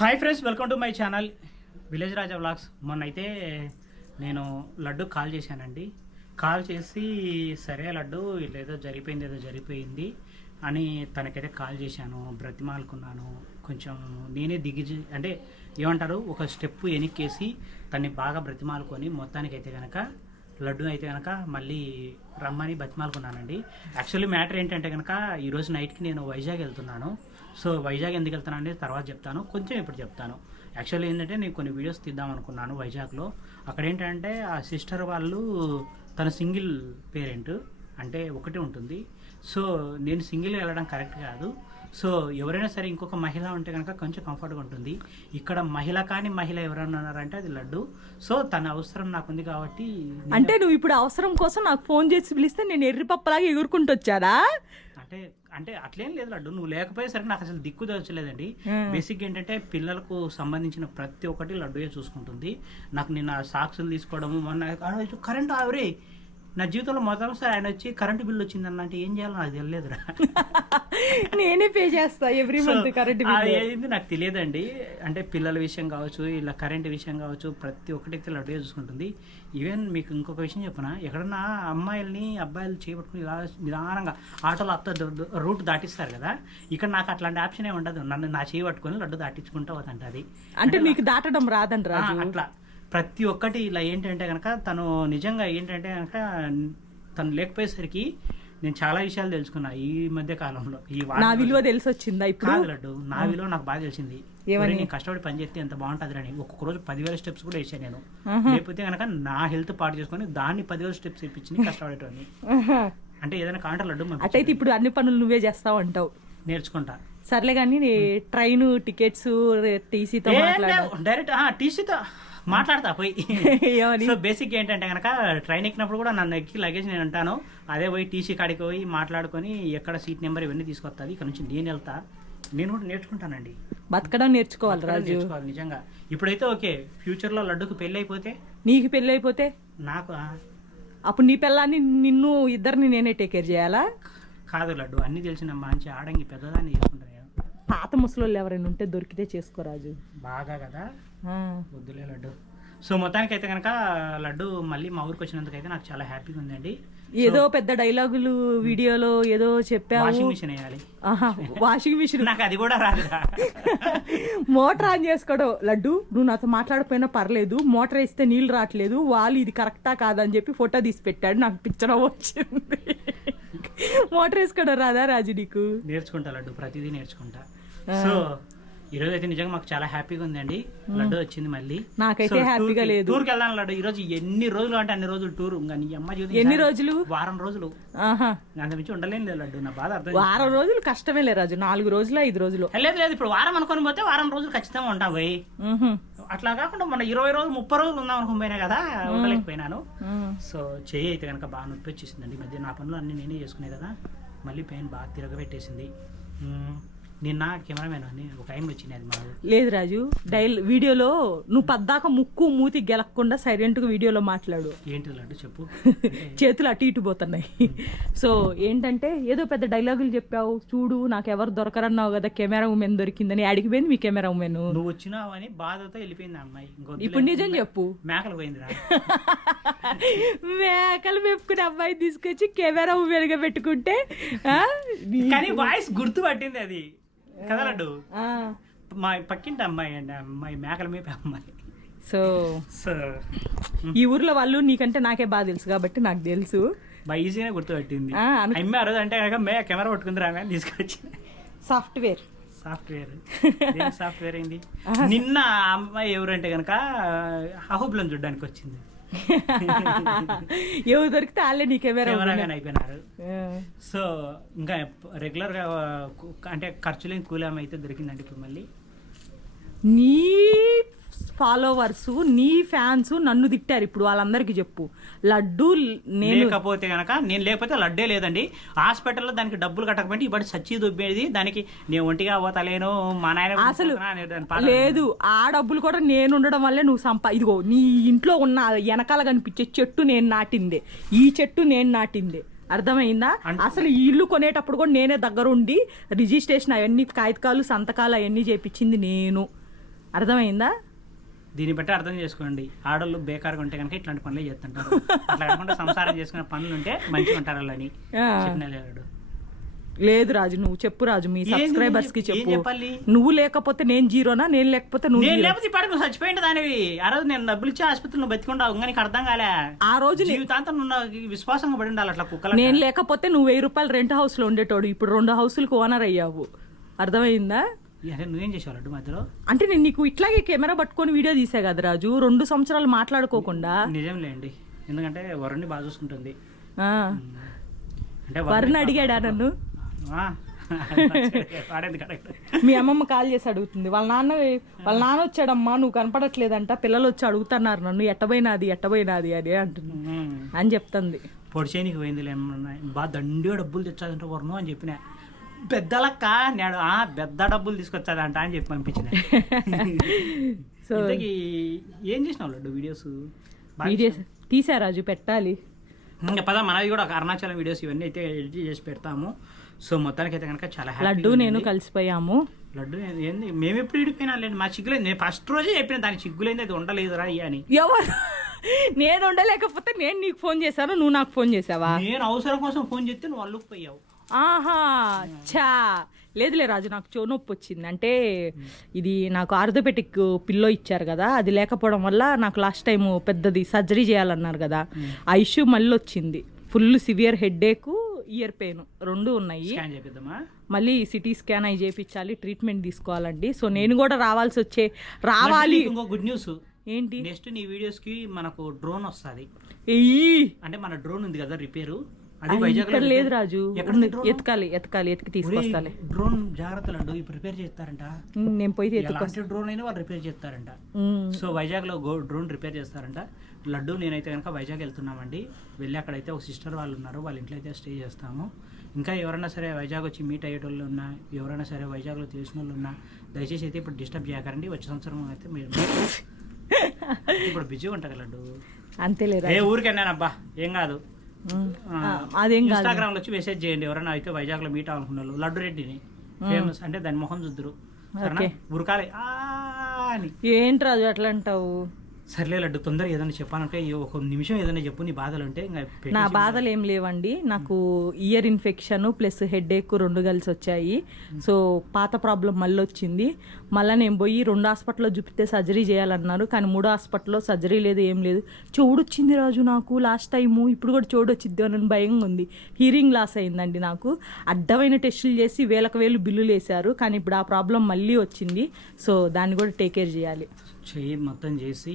Hi friends, welcome to my channel village Raja vlogs. మొన్నైతే నేను laddu call చేశానండి. కాల్ చేసి సరే లడ్డు ఏదో జరిగిపోయింది అని తనకైతే కాల్ చేశాను, బ్రతిమాలుకున్నాను. కొంచెం నేనే అంటే ఏమంటారు, ఒక స్టెప్ వెనక్కేసి తన్ని బాగా బ్రతిమాలుకొని మొత్తానికైతే కనుక లడ్డు అయితే కనుక మళ్ళీ రమ్మని బతిమాలుకున్నానండి. యాక్చువల్లీ మ్యాటర్ ఏంటంటే కనుక ఈరోజు నైట్కి నేను వైజాగ్ వెళ్తున్నాను. సో వైజాగ్ ఎందుకు వెళ్తాను అనేది తర్వాత చెప్తాను, కొంచెం ఇప్పుడు చెప్తాను. యాక్చువల్లీ ఏంటంటే నేను కొన్ని వీడియోస్ తీద్దాం అనుకున్నాను వైజాగ్లో. అక్కడ ఏంటంటే ఆ సిస్టర్ వాళ్ళు తన సింగిల్ పేరెంట్ అంటే ఒకటి ఉంటుంది. సో నేను సింగిల్ వెళ్ళడం కరెక్ట్ కాదు. సో ఎవరైనా సరే ఇంకొక మహిళ ఉంటే కనుక కొంచెం కంఫర్ట్గా ఉంటుంది. ఇక్కడ మహిళ కాని మహిళ ఎవరైనా ఉన్నారంటే అది లడ్డు. సో తన అవసరం నాకుంది కాబట్టి. అంటే నువ్వు ఇప్పుడు అవసరం కోసం నాకు ఫోన్ చేసి పిలిస్తే నేను ఎర్రిపప్పలాగా ఎగురుకుంటూ వచ్చారా? అంటే అంటే అట్లేం లేదు లడ్డు, నువ్వు లేకపోయేసరికి నాకు అసలు దిక్కు తెచ్చలేదండి. బేసిక్ ఏంటంటే పిల్లలకు సంబంధించిన ప్రతి ఒక్కటి లడ్డుయే చూసుకుంటుంది. నాకు నిన్న సాక్సులు తీసుకోవడము, మొన్న కరెంట్ ఆవిరే నా జీవితంలో మొదటిసారి ఆయన వచ్చి కరెంటు బిల్లు వచ్చిందన్న అంటే ఏం చేయాలో నాకు తెలియదురా. నేనే పే చేస్తా ఎవ్రీ మంత్ కరెంట్ బిల్. ఏంది నాకు తెలియదండి. అంటే పిల్లల విషయం కావచ్చు, ఇలా కరెంట్ విషయం కావచ్చు, ప్రతి ఒక్కటి లడ్డుగా చూసుకుంటుంది. ఈవెన్ మీకు ఇంకొక విషయం చెప్పనా, ఎక్కడన్నా అమ్మాయిల్ని అబ్బాయిలు చేపట్టుకుని ఇలా నిదానంగా ఆటోలో రూట్ దాటిస్తారు కదా, ఇక్కడ నాకు అట్లాంటి ఆప్షన్ ఏమి ఉండదు. నన్ను నా చేయి పట్టుకొని లడ్డు దాటించుకుంటూ అవుతుంది. అది అంటే మీకు దాటడం రాదండి రాజు? అట్లా ప్రతి ఒక్కటి ఇలా ఏంటంటే కనుక తను నిజంగా ఏంటంటే కనుక తను లేకపోయేసరికి నేను చాలా విషయాలు తెలుసుకున్నా ఈ మధ్య కాలంలో. నా విలువ తెలిసి వచ్చిందా ఇప్పుడు? కాదు లడ్డు, నా విలువ నాకు బాగా తెలిసింది. నేను కష్టపడి పని చేస్తే ఎంత బాగుంటుంది అని ఒక్కొక్క రోజు 10,000 స్టెప్స్ కూడా వేసాను నేను. లేకపోతే కనుక నా హెల్త్ పాటు చేసుకొని దాన్ని 10,000 స్టెప్స్ ఇప్పించి కష్టపడేటోని. అంటే ఏదైనా కాంటాక్ట్ లడ్డు అట్టయితే ఇప్పుడు అన్ని పనులు నువ్వే చేస్తావు అంటావు? నేర్చుకుంటా. సర్లే కానీ ట్రైన్ టికెట్స్ టీసీతో డైరెక్ట్ టీసీతో మాట్లాడతా పోయి. సో బేసిక్ ఏంటంటే కనుక ట్రైన్ ఎక్కినప్పుడు కూడా నన్ను ఎక్కి లగేజ్ నేను అంటాను, అదే పోయి టీసీ కాడికి పోయి మాట్లాడుకొని ఎక్కడ సీట్ నెంబర్ ఇవన్నీ తీసుకొస్తుంది. ఇక్కడ నుంచి నేను వెళ్తా, నేను కూడా నేర్చుకుంటానండి. బతకడం నేర్చుకోవాలి రాజు, నేర్చుకోవాలి నిజంగా. ఇప్పుడైతే ఓకే, ఫ్యూచర్ లో లడ్డుకు పెళ్లి అయిపోతే, నీకు పెళ్లి అయిపోతే నాకు అప్పుడు నీ పిల్లాన్ని నిన్ను ఇద్దరిని నేనే టేక్ కేర్ చేయాలా? కాదు లడ్డు, అన్ని తెలిసిన మంచి ఆడంగి పెద్దదాన్ని చేసుకుంటాను. పాత ముసలోళ్ళు ఎవరైనా ఉంటే దొరికితే చేసుకోరాజు. బాగా కదా, వద్దులే లడ్డు. సో మొత్తానికి అయితే కనుక లడ్డు మళ్ళీ మా ఊరికి వచ్చినందుకైతే నాకు చాలా హ్యాపీగా ఉందండి. ఏదో పెద్ద డైలాగులు వీడియోలో ఏదో చెప్పావు. వాషింగ్ మిషన్ వేయాలి. వాషింగ్ మిషన్ నాకు అది కూడా రాదు. మోటార్ ఆన్ చేసుకోవడం. లడ్డు నువ్వు నాతో మాట్లాడకపోయినా పర్లేదు, మోటార్ వేస్తే నీళ్ళు రావట్లేదు, వాళ్ళు ఇది కరెక్టా కాదని చెప్పి ఫోటో తీసి పెట్టాడు. నాకు పిక్చర్ వచ్చింది. మోటార్ వేసుకోవడం రాదా రాజు నీకు? నేర్చుకుంటా లడ్డు, ప్రతిదీ నేర్చుకుంటా. సో ఈరోజు అయితే నిజంగా మాకు చాలా హ్యాపీగా ఉందండి. లడ్డు వచ్చింది మళ్ళీ. నాకైతే హ్యాపీగా లేదు. టూర్కి వెళ్దాం లడ్డు. ఈ రోజు ఎన్ని రోజులు అంటే అన్ని రోజులు టూర్. ఎన్ని రోజులు? వారం రోజులు. అంత మించి ఉండలేం లేదు లడ్డు, నా బాధ అర్థం. వారం రోజులు కష్టమే లే రాజు, 4 రోజులు 5 రోజులు. లేదు ఇప్పుడు వారం అనుకుని పోతే వారం రోజులు ఖచ్చితంగా ఉంటా పోయి. అట్లా కాకుండా మన 20 రోజులు 30 రోజులు ఉందాం అనుకుని పోయినా కదా, ఉండలేకపోయినాను. సో చెయ్యి అయితే కనుక బాగా నొప్పి వచ్చేసిందండి. ఈ మధ్య నా పనులు అన్ని నేనే చేసుకునే కదా, మళ్ళీ పెయిన్ బాగా తిరగబెట్టేసింది. నిన్న కెమెరామెన్ అని ఒక టైం వచ్చింది. అది మా లేదు రాజు, వీడియోలో నువ్వు పద్దాక ముక్కు మూతి గెలక్కుండా సైలెంట్ గా వీడియోలో మాట్లాడు. ఏంటి లడ్డు చెప్పు. చేతులు అటు ఇటు పోతున్నాయి. సో ఏంటంటే ఏదో పెద్ద డైలాగులు చెప్పావు చూడు, నాకు ఎవరు దొరకరన్నావు కదా, కెమెరా ఉమెన్ దొరికిందని. అడిగిపోయింది మీ కెమెరా ఉమెన్. నువ్వు వచ్చినావు అని బాధతో వెళ్ళిపోయింది అమ్మాయి. ఇప్పుడు నిజం చెప్పు. మేకలు పోయిందిరా. మేకలు మెప్పుకుని అమ్మాయి తీసుకొచ్చి కెమెరా ఉమెన్ గా పెట్టుకుంటే కానీ వాయిస్ గుర్తు పట్టింది అది కదా లడ్డు. మా పక్కింటి అమ్మాయి అండి, అమ్మాయి మేకల మేపే అమ్మాయి. సో ఈ ఊర్లో వాళ్ళు నీకంటే నాకే బాగా తెలుసు కాబట్టి నాకు తెలుసు. బాగా ఈజీగా గుర్తుపట్టింది అమ్మాయి. ఆ రోజు అంటే కనుక కెమెరా పట్టుకుంది రాగా తీసుకొచ్చి. సాఫ్ట్వేర్ సాఫ్ట్వేర్ అయింది. నిన్న అమ్మాయి ఎవరంటే కనుక అహోబిలం చూడడానికి వచ్చింది. ఎవరు దొరికితే వాళ్ళే నీ కెమెరాగానే అయిపోయినారు. సో ఇంకా రెగ్యులర్ గా అంటే ఖర్చు లేని కూలామ అయితే దొరికిందండి ఇప్పుడు మళ్ళీ. నీ ఫాలోవర్స్ నీ ఫ్యాన్స్ నన్ను తిట్టారు ఇప్పుడు, వాళ్ళందరికీ చెప్పు. లడ్డు లేకపోతే కనుక నేను లేకపోతే లడ్డే లేదండి. హాస్పిటల్లో దానికి డబ్బులు కట్టకపోతే ఇప్పుడు సచ్చి దొబ్బేది దానికి. నేను ఒంటిగా పోతలేను, మా నాయన అసలు లేదు. ఆ డబ్బులు కూడా నేను ఉండడం వల్లే నువ్వు ఇదిగో నీ ఇంట్లో ఉన్న వెనకాల కనిపించే చెట్టు నేను నాటిందే, ఈ చెట్టు నేను నాటిందే. అర్థమైందా? అసలు ఈ ఇల్లు కొనేటప్పుడు కూడా నేనే దగ్గరుండి రిజిస్ట్రేషన్ అవన్నీ కాగితాలు సంతకాలు అవన్నీ చేపించింది నేను. అర్థమైందా? దీన్ని బట్టి అర్థం చేసుకోండి, ఆడోళ్ళు బేకారుగా ఉంటే కనుక ఇట్లాంటి పనులే చేస్తుంటారు. అట్లా కాకుండా సంసారం చేసుకునే పనులు ఉంటే మంచిగా ఉంటారు వాళ్ళని చెప్పినలేడు. లేదు రాజు, నువ్వు చెప్పు రాజు, మీ సబ్స్క్రైబర్స్ కి చెప్పు. చెప్పాలి? నువ్వు లేకపోతే నేను జీరోనా, నేను లేకపోతే నువ్వు నేను జీరో? లేకపోతే ఇప్పటికి నువ్వు చచ్చిపోయింది దానివి. ఆ రోజు నేను డబ్బులు ఇచ్చి ఆసుపత్రిలో నువ్వు బతికుంటావు, ఇంకా నీకు అర్థం కాలే. ఆ రోజు జీవితాంతం నువ్వు నాకు విశ్వాసంగా పడి ఉండాలి అట్లా కుక్కల. నేను లేకపోతే నువ్వు 1000 రూపాయలు రెంట్ హౌస్ లో ఉండేటోడు, ఇప్పుడు 2 హౌసులకు ఓనర్ అయ్యావు. అర్థమైందా? అరే నువ్వేం చేసావు లడ్డు మధ్యలో? అంటే నేను నీకు ఇట్లాగే కెమెరా పట్టుకొని వీడియో తీసా కదా రాజు, 2 సంవత్సరాలు మాట్లాడుకోకుండా. నిజంలేండి, ఎందుకంటే వరుణ్ణి బాగా చూసుకుంటుంది. ఆ, అంటే వరుణ్ అడిగాడా నన్ను? వాడేది కరెక్ట్. మీ అమ్మమ్మ కాల్ చేసి అడుగుతుంది, వాళ్ళ నాన్న వచ్చాడమ్మా, నువ్వు కనపడట్లేదంట, పిల్లలు వచ్చి అడుగుతున్నారు నన్ను, ఎట్టబోయినాది అని అంటుంది అని చెప్తుంది. పొడిచేనికి పోయింది బాగా దండిగా డబ్బులు తెచ్చాదంట వరుణు అని చెప్పిన. పెద్దలక్క నేను పెద్ద డబ్బులు తీసుకొచ్చాదంట అని చెప్పి పంపించిన. సో ఏం చేసినావు లడ్డు వీడియోస్ తీసా రాజు, పెట్టాలి. ఇంకా పద మనవి కూడా ఒక అరుణాచలం వీడియోస్ ఇవన్నీ అయితే ఎడిట్ చేసి పెడతాము. సో మొత్తానికి అయితే కనుక చాలా లడ్డు నేను కలిసిపోయాము. లడ్డు ఏంది మేము ఎప్పుడు ఇడిపోయినా లేండి, మా చిగ్గులేదు. నేను ఫస్ట్ రోజే చెప్పిన దాని చిగ్గులేంది అది ఉండలేదురా అని. ఎవరు? నేను ఉండలేకపోతే నేను నీకు ఫోన్ చేశాను, నువ్వు నాకు ఫోన్ చేసావా? నేను అవసరం కోసం ఫోన్ చేస్తే నువ్వు అల్లుకుపోయావు. ఆహా చా లేదులే రాజు, నాకు చెవు నొప్పి వచ్చింది. అంటే ఇది నాకు ఆర్థోపెటిక్ పిల్లో ఇచ్చారు కదా, అది లేకపోవడం వల్ల నాకు లాస్ట్ టైం పెద్దది సర్జరీ చేయాలన్నారు కదా, ఆ ఇష్యూ మళ్ళీ వచ్చింది. Full severe headache, ear pain 2 ఉన్నాయి. మళ్ళీ సిటీ స్కాన్ అయి చేయించాలి, ట్రీట్మెంట్ తీసుకోవాలండి. సో నేను కూడా రావాలి. ఇంకో గుడ్ న్యూస్ ఏంటి? నెక్స్ట్ నీ వీడియోస్ కి మనకు డ్రోన్ వస్తుంది. అంటే మన డ్రోన్ ఉంది కదా రిపేరు, అది వైజాగ్ లేదు రాజు, ఎతకి తీసుకొస్తాలి. డ్రోన్ జాగ్రత్త లడ్డు, ఇప్పుడు రిపేర్ చేస్తారంట. నేను పోయి డ్రోన్ అయినా వాళ్ళు రిపేర్ చేస్తారంట. సో వైజాగ్ లో డ్రోన్ రిపేర్ చేస్తారంట. లడ్డు నేనైతే కనుక వైజాగ్ వెళ్తున్నామండి. వెళ్ళి అక్కడైతే ఒక సిస్టర్ వాళ్ళు ఉన్నారు, వాళ్ళ ఇంట్లో అయితే స్టే చేస్తాము. ఇంకా ఎవరైనా సరే వైజాగ్ వచ్చి మీట్ అయ్యేటోళ్ళు ఉన్నా, ఎవరైనా సరే వైజాగ్లో తెలిసిన వాళ్ళు ఉన్నా, దయచేసి అయితే ఇప్పుడు డిస్టర్బ్ చేయకండి. వచ్చే సంవత్సరం అయితే మీరు ఇప్పుడు బిజీగా ఉంటారు లడ్డు. అంతేలేదా? ఏ ఊరికెన్నానబ్బా, ఏం కాదు. అదేం కాదు, ఇన్స్టాగ్రామ్ లో వచ్చి మెసేజ్ చేయండి ఎవరైనా అయితే వైజాగ్ లో మీట్ అవ్వాలనుకున్నారు. లడ్డు రెడ్డిని ఫేమస్ అంటే దాని మొహం చూద్దరు, ఉరకాలి అని. ఏంటి రాజు అట్లా అంటావు? సర్లే లడ్డు, తొందరగా ఏదైనా చెప్పాలంటే ఒక నిమిషం ఏదైనా చెప్పు నీ బాధలు అంటే. నా బాధలు ఏం లేవండి, నాకు ఇయర్ ఇన్ఫెక్షన్ ప్లస్ హెడ్ఏక్ 2 కలిసి వచ్చాయి. సో పాత ప్రాబ్లం మళ్ళీ వచ్చింది. మళ్ళీ నేను పోయి 2 హాస్పిటల్లో చూపితే సర్జరీ చేయాలన్నారు, కానీ 3 హాస్పిటల్లో సర్జరీ లేదు, ఏం లేదు. చెవుడు వచ్చింది రాజు నాకు లాస్ట్ టైము, ఇప్పుడు కూడా చెవుడు వచ్చిద్ది అని భయంగా ఉంది. హీరింగ్ లాస్ అయిందండి నాకు. అడ్డమైన టెస్టులు చేసి 1000 బిల్లులు వేశారు, కానీ ఇప్పుడు ఆ ప్రాబ్లం మళ్ళీ వచ్చింది. సో దాన్ని కూడా టేక్ కేర్ చేయాలి. చెయ్యి మొత్తం చేసి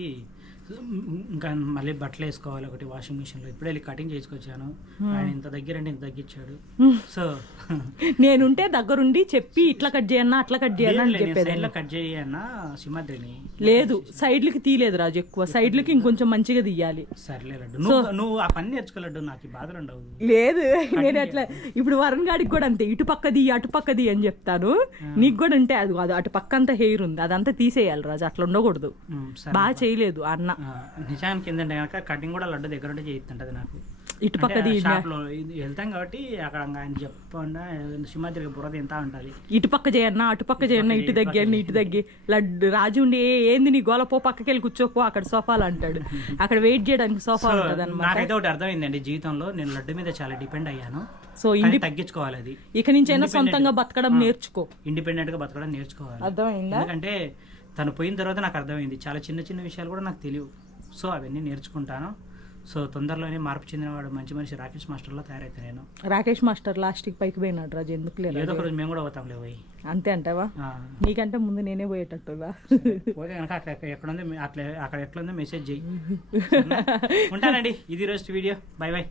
ఇంకా మళ్ళీ బట్టలు వేసుకోవాలి ఒకటి వాషింగ్ మిషన్ లో. ఇప్పుడే వెళ్ళి కటింగ్ చేసుకొచ్చాను, ఆయన ఇంత దగ్గర అంటే ఇంత తగ్గించాడు. సో నేనుంటే దగ్గరుండి చెప్పి ఇట్లా కట్ చేయన్నా అట్లా కట్ చేయన్నా అని చెప్పేది. కట్ చేయన్నా సింహాద్రిని లేదు, సైడ్లకి తీయలేదు రాజు, ఎక్కువ సైడ్లకి ఇంకొంచెం మంచిగా తీయాలి. సర్లేడు, నువ్వు ఆ పని నేర్చుకోలేడు, నాకు బాధలు ఉండవు. లేదు నేను అట్లా ఇప్పుడు వరుణ్ గాడికి కూడా అంతే, ఇటు పక్కది అటు పక్కది అని చెప్తాను. నీకు కూడా ఉంటే అది కాదు, అటు పక్క అంతా హెయిర్ ఉంది, అదంతా తీసేయాలి రాజు, అట్లా ఉండకూడదు. బాగా చేయలేదు అన్న. నిజానికి ఏంటంటే కనుక కటింగ్ కూడా లడ్డు దగ్గర ఉంటే చేయిస్తుంటది నాకు. ఇటు పక్కది షాప్ లో వెళ్తాం కాబట్టి అక్కడ ఆయన చెప్పకుండా సింహాద్రికి బుర్రది ఎంత ఉంటుంది. ఇటు పక్క చేయన్నా అటు పక్క చేయన్నా, ఇటు తగ్గి లడ్డు రాజు ఉండి ఏంది నీ గోలపో పక్కకి వెళ్ళి కూర్చోపో అక్కడ సోఫాలు అంటాడు. అక్కడ వెయిట్ చేయడానికి సోఫా ఉంటుంది అన్నమాట. నాకైతే ఒకటి అర్థమైందండి, జీవితంలో నేను లడ్డు మీద చాలా డిపెండ్ అయ్యాను. సో తగ్గించుకోవాలి, అది ఇక నుంచి అయినా సొంతంగా బతకడం నేర్చుకో, ఇండిపెండెంట్ గా బతకడం నేర్చుకోవాలి. అర్థమైందా? ఎందుకంటే తను పోయిన తర్వాత నాకు అర్థమైంది చాలా చిన్న విషయాలు కూడా నాకు తెలియవు. సో అవన్నీ నేర్చుకుంటాను. సో తొందరలోనే మార్పు చెందినవాడు మంచి మనిషి రాకేష్ మాస్టర్లో తయారైతే నేను. రాకేష్ మాస్టర్ లాస్ట్కి పైకి పోయినాడు రాజు, ఎందుకు లేదు, ఏదో ఒక రోజు మేము కూడా పోతాంలే పోయి. అంతే అంటావా? నీకంటే ముందు నేనే పోయేటట్టుగా పోతే కనుక అక్కడ ఎట్లుందో మెసేజ్ చెయ్యి. ఉంటానండి, ఇది రోజు వీడియో. బై.